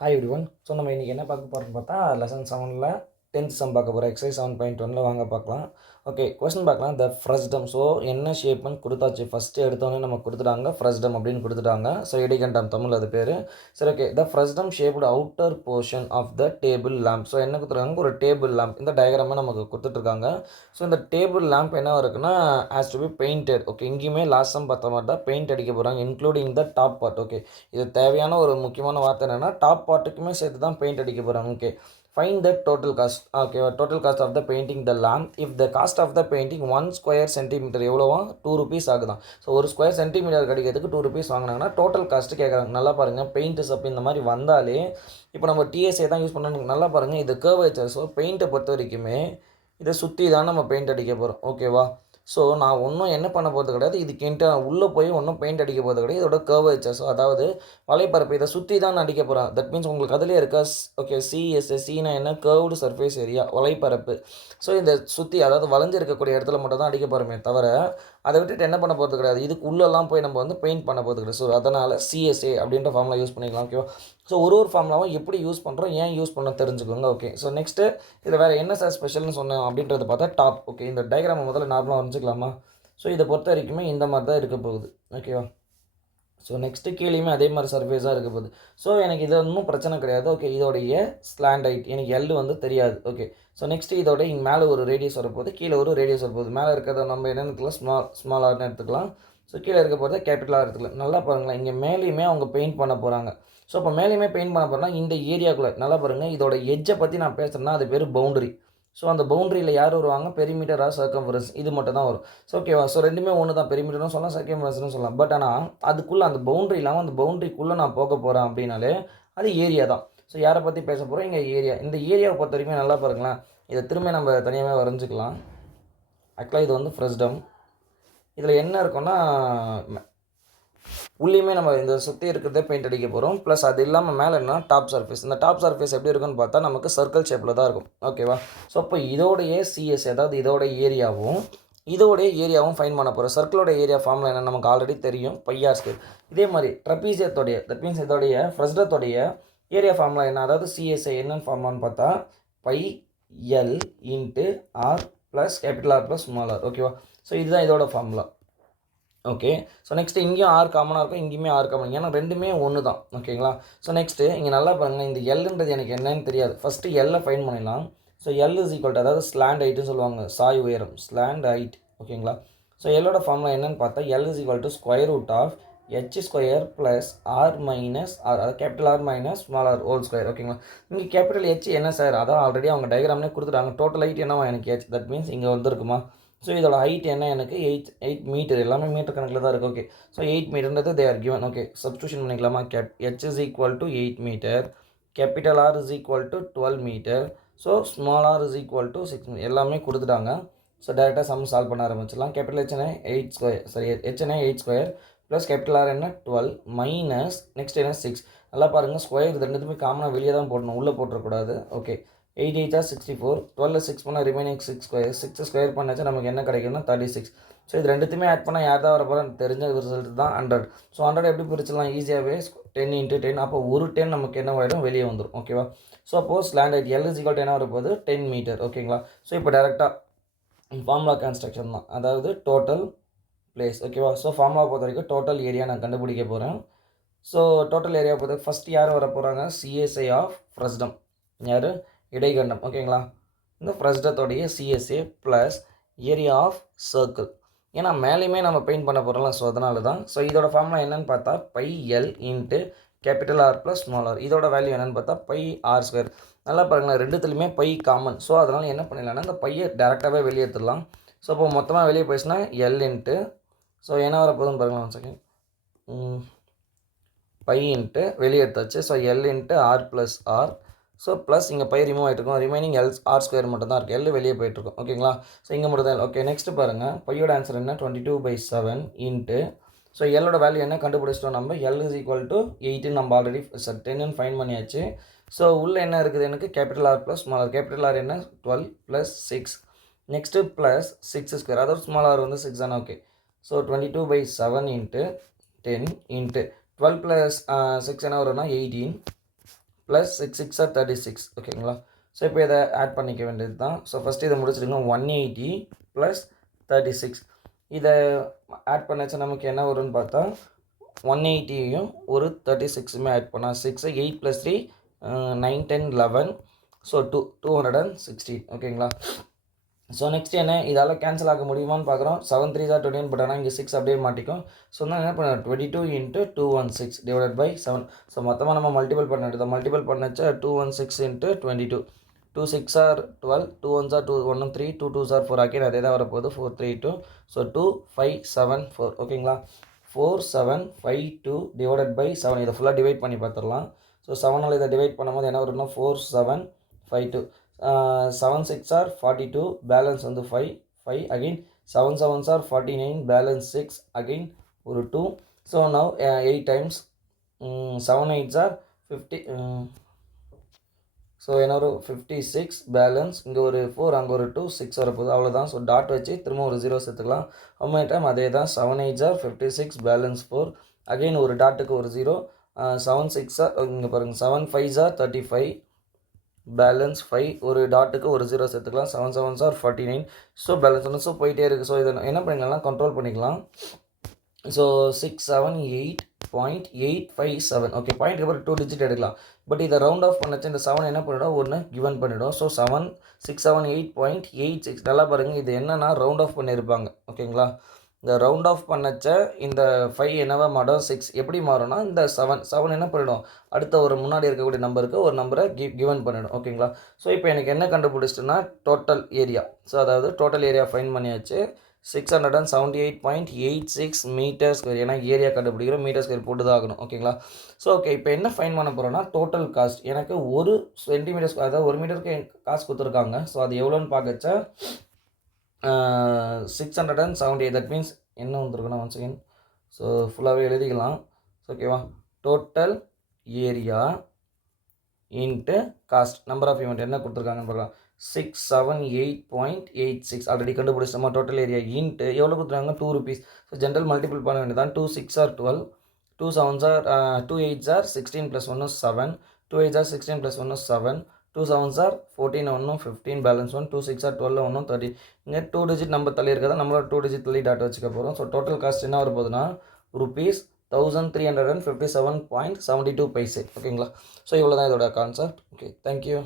Hi everyone. So நம்ம இன்றைக்கி என்ன பார்க்க போகிறோம்னு பார்த்தா லெசன் 7ல் 10th சம் பார்க்க போகிறோம். எக்ஸசைஸ் 7.1 வாங்க பார்க்கலாம். ஓகே, கொஸ்டின் பார்க்கலாம். த ஃப்ரஸ்டம். ஸோ என்ன ஷேப்னு கொடுத்தாச்சு. ஃபஸ்ட்டு எடுத்தோடனே நம்ம கொடுத்துட்டாங்க ஃப்ரஸ்டம் அப்படின்னு கொடுத்துட்டாங்க. ஸோ இடைக்கண்டம் தமிழ் அது பேர். சரி, okay. The frustum shaped outer portion of the table lamp. So என்ன கொடுத்துருக்காங்க, ஒரு டேபிள் லேம்ப். இந்த டயக்ராமை நமக்கு கொடுத்துட்ருக்காங்க. ஸோ இந்த டேபிள் லேம்ப் என்ன இருக்குன்னா has to be painted. Okay, இங்கேயுமே லாஸ்ட் சம் பார்த்த மாதிரி தான் பெயிண்ட் அடிக்க போகிறாங்க, including the top part. Okay, இது தேவையான ஒரு முக்கியமான வார்த்தை என்னென்னா டாப் பார்ட்டுக்குமே சேர்த்து தான் பெயிண்ட் அடிக்க போகிறாங்க. Okay, find the total cost. Okay, total cost of the painting the lamp. If the cost of the painting 1 square centimeter எவ்வளோவா 2 rupees ஆகுதான். ஸோ ஒரு ஸ்கொயர் சென்டிமீட்டர் கிடைக்கிறதுக்கு 2 rupees வாங்கினாங்கன்னா டோட்டல் காஸ்ட்டு கேட்குறாங்க. நல்லா பாருங்கள், பெயிண்ட்ஸ் அப்படி இந்த மாதிரி வந்தாலே இப்போ நம்ம டிஎஸ்ஏ தான் யூஸ் பண்ணணும். நல்லா பாருங்கள், இது கர்வேச்சர். ஸோ பெயிண்ட்டை பொறுத்த வரைக்குமே இதை சுற்றி தான் நம்ம பெயிண்ட் அடிக்க போகிறோம். ஓகேவா? ஸோ நான் ஒன்றும் என்ன பண்ண போகிறது கிடையாது, இதுக்கிட்ட உள்ளே போய் ஒன்றும் பெயிண்ட் அடிக்க போகிறது கிடையாது. இதோட கர்வேச்சர், ஸோ அதாவது வலைப்பரப்பு, இதை சுற்றி தான் அடிக்க போகிறேன். தட் மீன்ஸ் உங்களுக்கு அதிலே இருக்கா. ஓகே, சிஎஸ்சினா என்ன, கர்வ்டு சர்ஃபேஸ் ஏரியா, வலைப்பரப்பு. ஸோ இந்த சுற்றி அதாவது வளைஞ்சு இருக்கக்கூடிய இடத்துல மட்டும் தான் அடிக்க போகிறோமே தவிர அதை விட்டுட்டு என்ன பண்ண போகிறது கிடையாது. இதுக்கு உள்ளெல்லாம் போய் நம்ம பெயிண்ட் பண்ண போகிறது கிடையாது. ஸோ அதனால் சிஎஸ்ஏ அப்படின்ற ஃபார்முலா யூஸ் பண்ணிக்கலாம். ஓகேவா? ஸோ ஒரு ஃபார்முலாவும் எப்படி யூஸ் பண்ணுறோம், ஏன் யூஸ் பண்ண தெரிஞ்சுக்கோங்க. ஓகே, ஸோ நெக்ஸ்ட்டு இதில் வேறு என்ன சார் ஸ்பெஷல்னு சொன்னேன் அப்படின்றத பார்த்தா டாப். ஓகே, இந்த டயக்ராம் முதல்ல நார்மலாக வரைஞ்சிக்கலாமா. ஸோ இதை பொறுத்த வரைக்குமே இந்த மாதிரி தான் இருக்க போகுது. ஓகேவா? ஸோ நெக்ஸ்ட்டு கீழேயுமே அதே மாதிரி சர்ஃபேஸாக இருக்க போகுது. ஸோ எனக்கு இது ஒன்றும் பிரச்சனை கிடையாது. ஓகே, இதோடைய ஸ்லாண்ட் ஹைட் எனக்கு எல் தெரியாது. ஓகே, ஸோ நெக்ஸ்ட்டு இதோட இங்கே மேலே ஒரு ரேடியஸ் வரப்போகுது, கீழே ஒரு ரேடியஸ் வரப்போகுது. மேலே இருக்கிறத நம்ம என்ன எடுத்துக்கலாம், ஸ்மாலார்னு எடுத்துக்கலாம். ஸோ கீழே இருக்க போகிறத கேபிட்டலாக எடுத்துக்கலாம். நல்லா பாருங்களேன், இங்கே மேலேயுமே அவங்க பெயிண்ட் பண்ண போகிறாங்க. ஸோ இப்போ மேலேயுமே பெயிண்ட் பண்ண போகிறோம்னா இந்த ஏரியாக்குள்ளே நல்லா பாருங்கள், இதோட எட்ஜை பற்றி நான் பேசுகிறேன்னா அது பேர் பவுண்டரி. ஸோ அந்த பவுண்டரியில் யார் வருவாங்க, பெரிமீட்டர் ஆர் சர்க்கம்ஃபரன்ஸ், இது மட்டும் தான் வரும். ஸோ ஓகேவா? ஸோ ரெண்டுமே ஒன்று தான், பெரிமீட்டர்னு சொல்லலாம், சர்க்கம்ஃபரன்ஸ்னு சொல்லலாம். பட் ஆனால் அதுக்குள்ளே அந்த பவுண்டரி இல்லாமல் அந்த பவுண்டரிக்குள்ளே நான் போக போகிறேன் அப்படின்னாலே அது ஏரியா தான். ஸோ யாரை பற்றி பேச போகிறோம், இங்கே ஏரியா. இந்த ஏரியாவை பொறுத்த வரைக்கும் நல்லா பாருங்களேன், இதை திரும்ப நம்ம தனியாகவே வரைஞ்சிக்கலாம். ஆக்சுவலாக இது ஃப்ரஸ்டம். இதில் என்ன இருக்குன்னா உள்ளேயுமே நம்ம இந்த சுற்றி இருக்கிறதே பெயிண்ட் அடிக்க போகிறோம். ப்ளஸ் அது இல்லாமல் மேலே என்ன டாப் சர்ஃபேஸ். இந்த டாப் சர்ஃபேஸ் எப்படி இருக்குன்னு பார்த்தா நமக்கு சர்க்கிள் ஷேப்பில் தான் இருக்கும். ஓகேவா? ஸோ அப்போ இதோடைய சிஎஸ், அதாவது இதோட ஏரியாவும் ஃபைன் பண்ண போகிறோம். சர்க்கிளோட ஏரியா ஃபார்முலா என்ன நமக்கு ஆல்ரெடி தெரியும், பையார் ஸ்கொயர். இதே மாதிரி ட்ரபீசியத்தோடைய, தட் மீன்ஸ் இதோடைய ஃப்ரஸ்டத்தோடைய ஏரியா ஃபார்முலா என்ன, அதாவது சிஎஸ்ஐ என்னன்னு ஃபார்முலான்னு பார்த்தா pi L into R plus capital R plus small R. ஓகேவா? ஸோ இதுதான் இதோட ஃபார்முலா. ஓகே, ஸோ நெக்ஸ்ட்டு இங்கேயும் ஆர் காமனாக இருக்கும், இங்கேயுமே ஆர் காமன், ஏன்னா ரெண்டுமே ஒன்று தான். ஓகேங்களா? ஸோ நெக்ஸ்ட்டு இங்கே நல்லா பாருங்கள், இந்த எல்ன்றது எனக்கு என்னன்னு தெரியாது. ஃபஸ்ட்டு எல்லை ஃபைன் பண்ணிடலாம். So L is equal to, அதாவது ஸ்லாண்ட் ஹைட்டுன்னு சொல்லுவாங்க, சாய் உயரம், ஸ்லாண்ட் ஹைட். ஓகேங்களா? ஸோ எல்லோட ஃபார்முலா என்னென்னு பார்த்தா L is equal to square root of H square plus R minus R, அதாவது capital R minus small R whole square. ஓகேங்களா? இங்கே கேபிட்டல் ஹெச் என்ன சார், அதான் ஆல்ரெடி அவங்க டயக்ராம்னே கொடுத்துட்டாங்க. டோட்டல் ஹைட் என்னவா எனக்கு ஹெச், தட் மீன்ஸ் இங்கே வந்துருக்குமா. ஸோ இதோட ஹைட் என்ன, எனக்கு 8 மீட்டர், எல்லாமே மீட்டர் கணக்கில் தான் இருக்குது. ஓகே, ஸோ 8 மீட்டர்ன்றது they are given. Okay, substitution பண்ணிக்கலாமா. H is equal to 8 meter, capital R is equal to 12 meter, so small R is equal to 6 meter, எல்லாமே கொடுத்துட்டாங்க. ஸோ டேரெக்டாக சம் சால்வ் பண்ண ஆரம்பிச்சிடலாம். கேபிட்டல் ஹெச் என்ன 8 ஸ்கொயர், சரி H என்ன 8 ஸ்கொயர் ப்ளஸ் கேபிட்டல் ஆர் என்ன 12 மைனஸ் நெக்ஸ்ட் என்ன 6. நல்லா பாருங்கள், ஸ்கொயர் இது ரெண்டுத்துமே காமனாக வெளியே தான் போடணும், உள்ளே போட்டுறக்கூடாது. ஓகே, 8 8 64, 12 6 பண்ணால் ரிமைனிங் 6 ஸ்கொயர், 6 ஸ்கொயர் பண்ணாச்சா நமக்கு என்ன கிடைக்கும்னா 36. ஸோ இது ரெண்டுத்துமே ஆட் பண்ணால் யார் தான் வர போகிறோம், தெரிஞ்ச ரிசல்ட் தான் 100. ஸோ 100 எப்படி பிரிச்சிடலாம் ஈஸியாகவே, 10 × 10. அப்போ ஒரு 10 நமக்கு என்ன ஆகிடும், வெளியே வந்துடும். ஓகேவா? ஸோ அப்போது slant height L is equal to என்ன வரப்போகுது, 10 மீட்டர். ஓகேங்களா? ஸோ இப்போ டேரெக்டாக ஃபார்முலா கன்ஸ்ட்ரக்ஷன் தான், அதாவது டோட்டல் பிளேஸ். ஓகேவா? ஸோ ஃபார்முலா பொறுத்த வரைக்கும் டோட்டல் ஏரியா நான் கண்டுபிடிக்க போகிறேன். ஸோ டோட்டல் ஏரியா பொறுத்த ஃபஸ்ட் யார் வர போகிறாங்க, சிஎஸ்ஐ ஆஃப் ஃப்ரஸ்டம், யார், இடைக்கண்டம். ஓகேங்களா? இந்த ஃப்ரஸ்டத்தோடைய CSA plus area of circle, ஏன்னா மேலேயுமே நம்ம பெயிண்ட் பண்ண போகிறோம்ல, ஸோ அதனால தான். ஸோ இதோட ஃபார்முலா என்னென்னு பார்த்தா pi L into capital R plus small R. இதோட வேல்யூ என்னென்னு பார்த்தா பை ஆர் ஸ்கொயர். நல்லா பாருங்களேன், ரெண்டுத்துலையுமே பை காமன். ஸோ அதனால் என்ன பண்ணிடலாம்னா இந்த பையை டேரெக்டாகவே வெளியே எடுத்துடலாம். ஸோ இப்போ மொத்தமாக வெளியே போயிடுச்சுன்னா எல் இன்ட்டு, ஸோ என்ன வரப்போகுதுன்னு பாருங்களேன், 1 செகண்ட், பை இன்ட்டு வெளியே எடுத்தாச்சு. So L into R plus R. So plus இங்கே பை ரிமூவ் ஆகிட்டுருக்கும், ரிமைனிங் ஆர் ஸ்கொயர் மட்டும் தான் இருக்குது, எல் வெளியே போயிட்டுருக்கும். ஓகேங்களா? ஸோ இங்கே மட்டும் தான். ஓகே, நெக்ஸ்ட்டு பாருங்கள், பையோட ஆன்சர் என்ன, 22/7 இன்ட்டு, ஸோ எல்லோட வேல்யூ என்ன கண்டுபிடிச்சிட்டோம் நம்ம, எல் இஸ் ஈக்குவல் டு 8 நம்ம ஆல்ரெடி 10 ஃபைன் பண்ணியாச்சு. ஸோ உள்ளே என்ன இருக்குது எனக்கு, capital R plus small R. Capital R என்ன 12 + 6, நெக்ஸ்ட்டு ப்ளஸ் 6 ஸ்கொயர், அதாவது ஸ்மால் ஆர் 6 தானே. ஓகே, ஸோ 22/7 இன்ட்டு 10 இன்ட்டு 12 + 6 என்ன வரும்னா 18 ப்ளஸ் 6 6 ஆர் 36 ஓகேங்களா. ஸோ இப்போ இதை ஆட் பண்ணிக்க வேண்டியது தான். ஸோ ஃபஸ்ட்டு இதை முடிச்சிடுங்க. 180 ப்ளஸ் 36 இதை ஆட் பண்ணாச்சு நமக்கு என்ன வரும்னு பார்த்தா 180யும் ஒரு 36மே ஆட் பண்ணால் 6 8 + 3 9 10 11 ஸோ 216 ஓகேங்களா. ஸோ நெக்ஸ்ட் என்ன இதால் கேன்சல் ஆக முடியுமான்னு பார்க்குறோம். 7 3 ஆர் 21 பட் ஆனால் இங்கே 6 அப்படியே மாட்டிக்கும். ஸோ நான் என்ன பண்ணேன் 22 × 216 டிவைடட் பை 7. ஸோ மொத்தமாக நம்ம மல்டிபிள் பண்ணிட்டு மல்டிபிள் பண்ணச்சா 216 × 22 2 6 are 12 2 1s are 2 1 3 2 2s are 4 again அதே தான் வரப்போகுது 4 3 2 ஸோ 2 5 7 4 ஓகேங்களா. 4 7 5 2 டிவைடட் பை 7 இதை ஃபுல்லாக டிவைட் பண்ணி பார்த்துடலாம். ஸோ 7ஆல் இதை டிவைட் பண்ணும்போது என்ன வரும்னா 4 7 5 2 7 6 ஆர் 42 பேலன்ஸ் வந்து 5 5 again 7 7s R 49 balance 6 again ஒரு 2. So now 8 times 7 8s are 50 so என்ன ஒரு 56 பேலன்ஸ் இங்கே ஒரு 4 அங்கே ஒரு 2 6 வரப்போகுது அவ்வளோதான். ஸோ டாட் வச்சு திரும்ப ஒரு 0 சேர்த்துக்கலாம். அம்மா டைம் அதே தான் 7 8s ஆர் 56 பேலன்ஸ் 4 அகெயின் ஒரு டாட்டுக்கு ஒரு 0 7 6 ஆர் இங்கே பாருங்கள் 7 5s ஆர் 35 பேலன்ஸ் 5 ஒரு டாட்டுக்கு ஒரு 0 சேர்த்துக்கலாம். 7 7s ஆர் 49 ஸோ பேலன்ஸ் ஒன்று ஸோ போயிட்டே இருக்குது. ஸோ இதை என்ன பண்ணிக்கலாம் கண்ட்ரோல் பண்ணிக்கலாம். ஸோ 678.857 ஓகே பாயிண்ட்க்கு அப்புறம் 2 டிஜிட் எடுக்கலாம். பட் இதை ரவுண்ட் ஆஃப் பண்ணச்சு இந்த 7 என்ன பண்ணிடும் ஒன்று கிவன் பண்ணிடும். ஸோ 678.86 நல்லா பாருங்கள் இது என்னென்னா ரவுண்ட் ஆஃப் பண்ணியிருப்பாங்க ஓகேங்களா. இந்த ரவுண்ட் ஆஃப் பண்ணச்ச இந்த 5 என்னவா மாறும் 6 எப்படி மாறும்னா இந்த 7 என்ன பண்ணிடும் அடுத்த ஒரு முன்னாடி இருக்கக்கூடிய நம்பருக்கு ஒரு நம்பரை கிவன் பண்ணிடும் ஓகேங்களா. ஸோ இப்போ எனக்கு என்ன கண்டுபிடிச்சிட்டுனா டோட்டல் ஏரியா. ஸோ அதாவது டோட்டல் ஏரியா ஃபைன் பண்ணியாச்சு 678.86 மீட்டர் ஸ்கொயர். ஏன்னா ஏரியா கண்டுபிடிக்கிறோம் மீட்டர் ஸ்கொயர் போட்டு தான் ஆகணும் ஓகேங்களா. ஸோ ஓகே இப்போ என்ன ஃபைன் பண்ண போகிறோன்னா டோட்டல் காஸ்ட் எனக்கு ஒரு சென்டிமீட்டர் ஸ்கொயர் அதாவது ஒரு மீட்டருக்கு காசு கொடுத்துருக்காங்க. ஸோ அது எவ்வளோன்னு பார்க்கச்சா 678 தட் மீன்ஸ் என்ன வந்துருக்குன்னா ஒன் செகண்ட் ஸோ ஃபுல்லாகவே எழுதிக்கலாம் ஓகேவா. Total area into cost number of unit என்ன கொடுத்துருக்காங்கன்னு பார்க்கலாம் 678.86 ஆல்ரெடி கண்டுபிடிச்சோமா. டோட்டல் ஏரியா இன்ட்டு எவ்வளோ கொடுத்துருக்காங்க 2 rupees. ஸோ ஜென்ரல் மல்டிபிள் பண்ண வேண்டியதான் 2 6 are 12 2 7s are 2 8s are 16 + 1 7 2 8s are 16 + 1 7 2 7s are 14 1 15 balance 1 2 6 are 12 1 30 இங்கே 2 டிஜிட் நம்பர் தள்ளி இருக்கிறதா நம்மளோட 2 டிஜிட் தள்ளி டாட் வச்சுக்க போகிறோம். ஸோ டோட்டல் காஸ்ட் என்ன வரப்போகுதுன்னா rupees 1357.72 பைசே ஓகேங்களா. ஸோ இவ்வளோ தான் இதோட கான்செப்ட். Okay thank you.